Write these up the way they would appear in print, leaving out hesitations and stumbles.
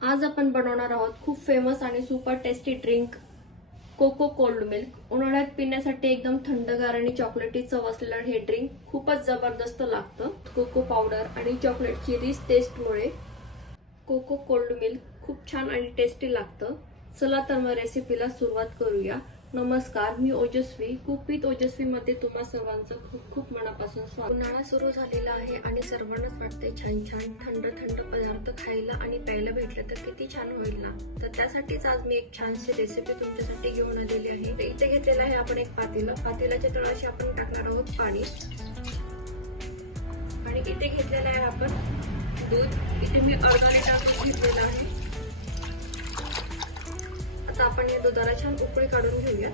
आज आपण बनवणार आहोत खूप फेमस आणि super tasty drink cocoa cold milk. उन्हाळ्यात पिण्यासाठी एकदम थंडगार आणि चॉकलेटी चव असलेलं हे ड्रिंक खूपच जबरदस्त लागतं। कोको पावडर आणि चॉकलेटची रिच टेस्टमुळे कोको कोल्ड मिल्क खूप छान आणि टेस्टी लागतं। चला तर मग रेसिपीला सुरुवात करूया। नमस्कार, मी ओजस्वी, कुक विथ ओजस्वी मध्ये तुम्हा सर्वांचं खूप खूप मनापासून स्वागत। उन्हाळा सुरू झालेला आहे आणि सर्वांनाच वाटते छान छान थंड थंड पदार्थ खायला आणि प्यायला भेटलं तर किती छान होईल ना। तर त्यासाठीच आज मी एक छानशी रेसिपी तुमच्यासाठी घेऊन आलेली आहे। इथे घेतलेला आहे आपण एक पातेलं। पातेल्याच्या तळाशी आपण टाकणार आहोत पाणी आणि इथे घेतलेलं आहे आपण दूध। इथे मी अर्धा लिटर दूध घेतलेलं आहे। आता आपण या दुधाला छान उकळी काढून घेऊया।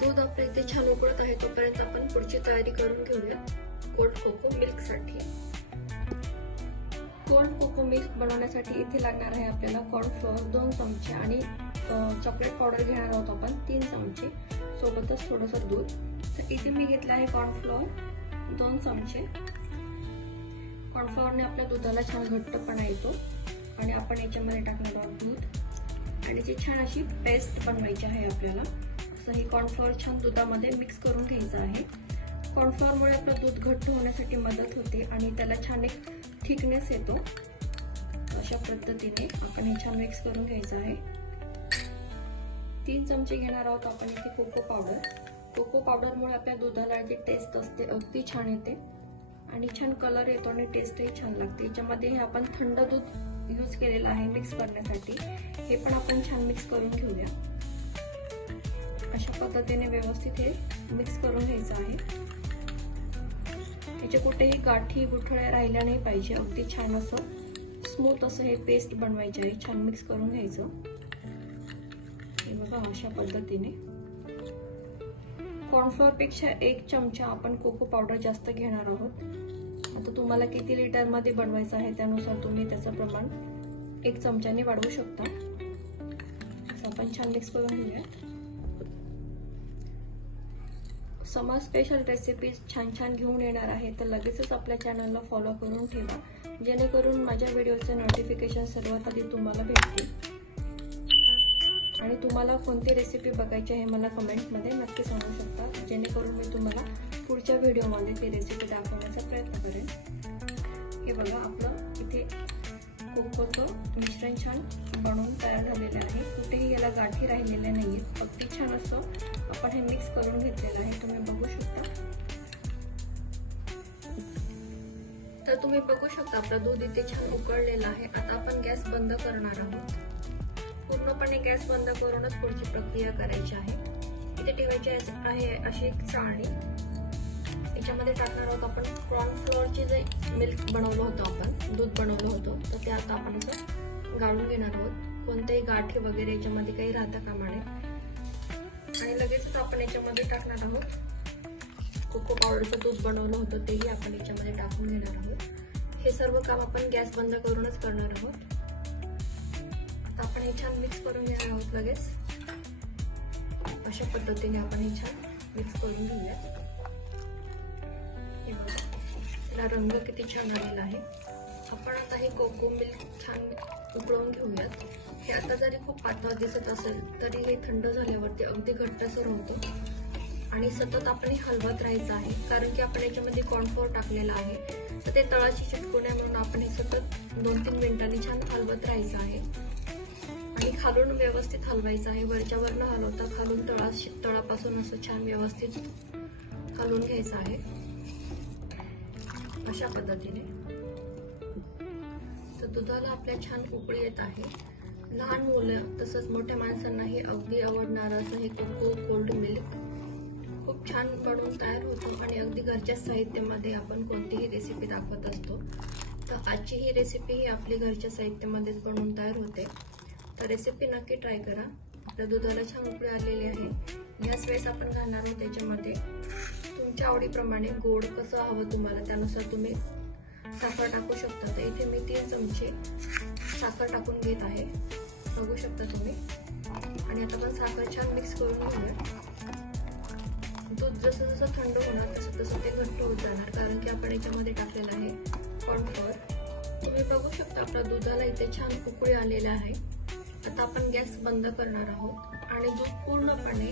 दूध आपले इथे छान उकळत आहे तोपर्यंत आपण पुढची तयारी करून घेऊया कोल्ड कोको मिल्क साठी। कोल्ड कोको मिल्क बनवण्यासाठी इथे लागणार आहे आपल्याला कॉर्नफ्लोअर 2 चमचे आणि चॉकलेट पावडर घेणार आहोत आपण 3 चमचे, सोबतच थोडंसं दूध। तर इथे मी घेतला आहे कॉर्नफ्लोअर 2 चमचे। कॉर्नफ्लोअरने आपल्या दुधाला छान घट्टपणा येतो आणि आपण याच्यामध्ये टाकणार आहोत दूध आणि जी छान अशी पेस्ट बनवायची आहे आपल्याला। असं हे कॉर्नफ्लोअर छान दुधामध्ये मिक्स करून घ्यायचं आहे। कॉर्नफ्लोअरमुळे आपलं दूध घट्ट होण्यासाठी मदत होते आणि त्याला छान एक थिकनेस येतो। अशा पद्धतीने आपण हे छान मिक्स करून घ्यायचं आहे। 3 चमचे घेणार आहोत आपण इथे कोको पावडर। कोको पावडरमुळे आपल्या दुधाला जी टेस्ट असते अगदी छान येते आणि छान कलर येतो आणि टेस्टही छान लागते। याच्यामध्ये हे आपण थंड दूध यूज केलेलं आहे मिक्स करण्यासाठी। हे पण आपण छान मिक्स करून घेऊया। अशा पद्धतीने व्यवस्थित हे मिक्स करून घ्यायचं आहे। याचे कुठेही गाठी गुठळ्या राहिल्या नाही पाहिजे। अगदी छान असं स्मूथ असं हे पेस्ट बनवायचे आहे। छान मिक्स करून घ्यायचं। हे बघा अशा पद्धतीने। कॉर्नफ्लोअर पेक्षा 1 चमचा आपण कोको पावडर जास्त घेणार आहोत। आता तुम्हाला किती लिटर मध्ये बनवायचं आहे त्यानुसार तुम्ही त्याचं प्रमाण 1 चमच्याने वाढवू शकता। असं आपण छान मिक्स करून घेऊया। समर स्पेशल रेसिपीज छान घेऊन येणार आहे तर लगेचच आपल्या चॅनलला फॉलो करून ठेवा, जेणेकरून माझ्या व्हिडिओचे नोटिफिकेशन सर्वात आधी तुम्हाला भेटतील। आणि तुम्हाला कोणती रेसिपी बघायची आहे मला कमेंटमध्ये नक्की सांगू शकता, जेणेकरून मी तुम्हाला पुढच्या व्हिडिओमध्ये ती रेसिपी दाखवण्याचा प्रयत्न करेन। हे बघा आपलं इथे कोकोचं मिश्रण छान बनवून तयार झालेलं आहे। कुठेही याला गाठी राहिलेल्या नाहीयेत। अगदी छान असं आपण हे मिक्स करून घेतलेलं आहे, तुम्ही बघू शकता। तर तुम्ही बघू शकता आपलं दूध इथे छान उकळलेलं आहे। आता आपण गॅस बंद करणार आहोत। पूर्णपणे गॅस बंद करूनच पुढची प्रक्रिया करायची आहे। इथे ठेवायची आहे अशी एक चाळणी। याच्यामध्ये टाकणार आहोत आपण कॉर्नफ्लोअरची जे मिल्क बनवलं होतं आपण, दूध बनवलं होतं, तर ते आता आपण असं गाळून घेणार आहोत। कोणत्याही गाठी वगैरे याच्यामध्ये काही राहता कामा नये। आणि लगेचच आपण याच्यामध्ये टाकणार आहोत कोको पावडरचं दूध बनवलं होतं, तेही आपण याच्यामध्ये टाकून घेणार आहोत। हे सर्व काम आपण गॅस बंद करूनच करणार आहोत। आपण हे छान मिक्स करून घेणार आहोत लगेच। अशा पद्धतीने आपण हे छान मिक्स करून घेऊया। हे बघा त्याला रंग किती छान आलेला आहे। आपण आता हे कोको मिल्क छान उकळून घेऊयात। हे आता जरी खूप पातळ दिसत असेल तरी हे थंड झाल्यावरती अगदी घट्टसर होतं आणि सतत आपण हे हलवत राहायचं आहे, कारण की आपण याच्यामध्ये कॉर्नफ्लोअर टाकलेलं आहे तर ते तळाशी चिटकू नये म्हणून आपण हे सतत 2-3 मिनिटांनी छान हलवत राहायचं आहे आणि खालून व्यवस्थित हलवायचं आहे। वरच्या वर न हलवता खालून तळापासून असं छान व्यवस्थित हलवून घ्यायचं आहे अशा पद्धतीने। तर दुधाला आपल्या छान उकळी येत आहे। लहान मुलं तसंच मोठ्या माणसांनाही अगदी आवडणारं असं हे कोको कोल्ड मिल्क खूप छान बनवून तयार होतं आणि अगदी घरच्या साहित्यामध्ये आपण कोणतीही रेसिपी दाखवत असतो। तर आजची ही रेसिपी ही आपली घरच्या साहित्यामध्येच बनवून तयार होते। तर रेसिपी नक्की ट्राय करा। आपल्या दुधाला छान उकळी आलेली आहे। याच वेळेस आपण घालणार आहोत त्याच्यामध्ये तुमच्या आवडीप्रमाणे गोड कसं हवं तुम्हाला त्यानुसार तुम्ही साखर टाकू शकता। तर इथे मी 3 चमचे साखर टाकून घेत आहे, बघू शकता तुम्ही। आणि आता आपण साखर छान मिक्स करून घेऊया। दूध जसं जसं थंड होणार तसं तसं ते घट्ट होत जाणार, कारण की आपण याच्यामध्ये टाकलेलं आहे कॉर्नफ्लोअर. तुम्ही बघू शकता आपल्या दुधाला इथे छान उकळी आलेला आहे. आता आपण गॅस बंद करणार आहोत आणि दूध पूर्णपणे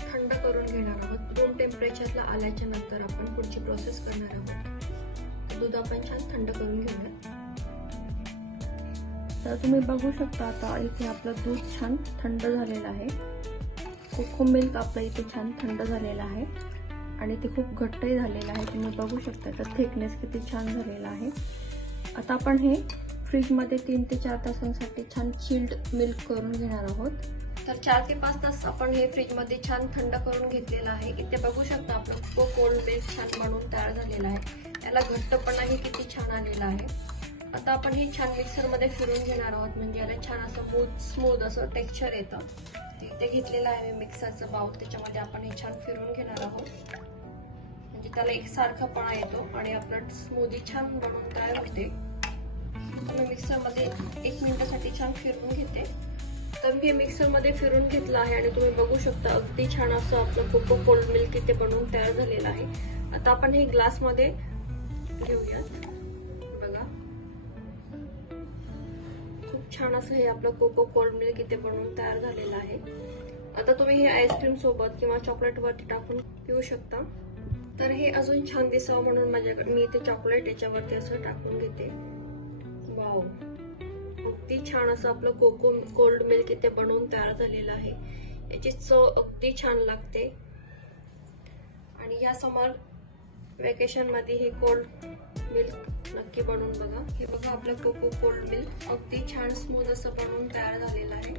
थंड करून घेणार आहोत. रूम टेम्परेचरला आल्याच्या नंतर आपण पुढची प्रोसेस करणार आहोत. दूध आपण छान थंड करून घेऊया. तर तुम्ही बघू शकता आता इथे आपलं दूध छान थंड झालेलं आहे. कोको मिल्क आपलं इथे छान थंड झालेलं आहे आणि ते खूप घट्टही झालेलं आहे. तुम्ही बघू शकता तर थिकनेस किती छान झालेला आहे. आता आपण हे फ्रीजमध्ये 3 ते 4 तासांसाठी छान चिल्ड मिल्क करून घेणार आहोत. तर 4 ते 5 तास आपण हे फ्रीजमध्ये छान थंड करून घेतलेलं आहे. इथे बघू शकता आपलं कोको कोल्ड मिल्क छान बनवून तयार झालेलं आहे. याला घट्टपणाही किती छान आलेला आहे. आता आपण हे छान मिक्सरमध्ये फिरून घेणार आहोत, म्हणजे याला छान असं स्मूथ असं टेक्स्चर येतं. इथे घेतलेलं आहे मिक्सरचं बाउल, त्याच्यामध्ये आपण हे छान फिरून घेणार आहोत, म्हणजे त्याला एकसारखापणा येतो आणि आपलं स्मूदी छान बनवून तयार होते. मी मिक्सरमध्ये 1 मिनिटासाठी छान फिरून घेते. तर मी हे मिक्सरमध्ये फिरून घेतलं आहे आणि तुम्ही बघू शकता अगदी छान असं आपलं कोको कोल्ड मिल्क इथे बनवून तयार झालेलं आहे. आता आपण हे ग्लासमध्ये घेऊयात. बघा खूप छान असं हे आपलं कोको कोल्ड मिल्क इथे बनवून तयार झालेलं आहे. आता तुम्ही हे आईस्क्रीम सोबत किंवा चॉकलेट वरती टाकून पिऊ शकता. तर हे अजून छान दिसावं म्हणून मी इथे चॉकलेट याच्यावरती असं टाकून घेते. वाव, अगदी छान असं आपलं कोको कोल्ड मिल्क इथे बनवून तयार झालेलं आहे. याची चव अगदी छान लागते आणि या समर वेकेशन मध्ये हे कोल्ड मिल्क नक्की बनवून बघा. हे बघा आपलं कोको कोल्ड मिल्क अगदी छान स्मूथ असं बनवून तयार झालेलं आहे.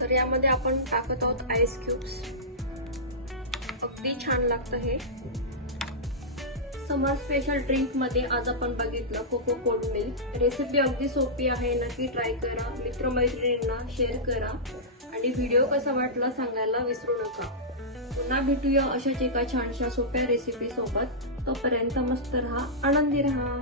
तर यामध्ये आपण टाकत आहोत आईस क्यूब्स. अगदी छान लागतं हे. समर स्पेशल ड्रिंक मध्ये आज आपण बघितलं कोको कोल्ड मिल्क. रेसिपी अगदी सोपी आहे, नक्की ट्राय करा. मित्रमैत्रिणींना शेअर करा आणि व्हिडिओ कसा वाटला सांगायला विसरू नका. पुन्हा भेटूया अशाच एका छानशा सोप्या रेसिपी सोबत. तोपर्यंत मस्त रहा, आनंदी रहा.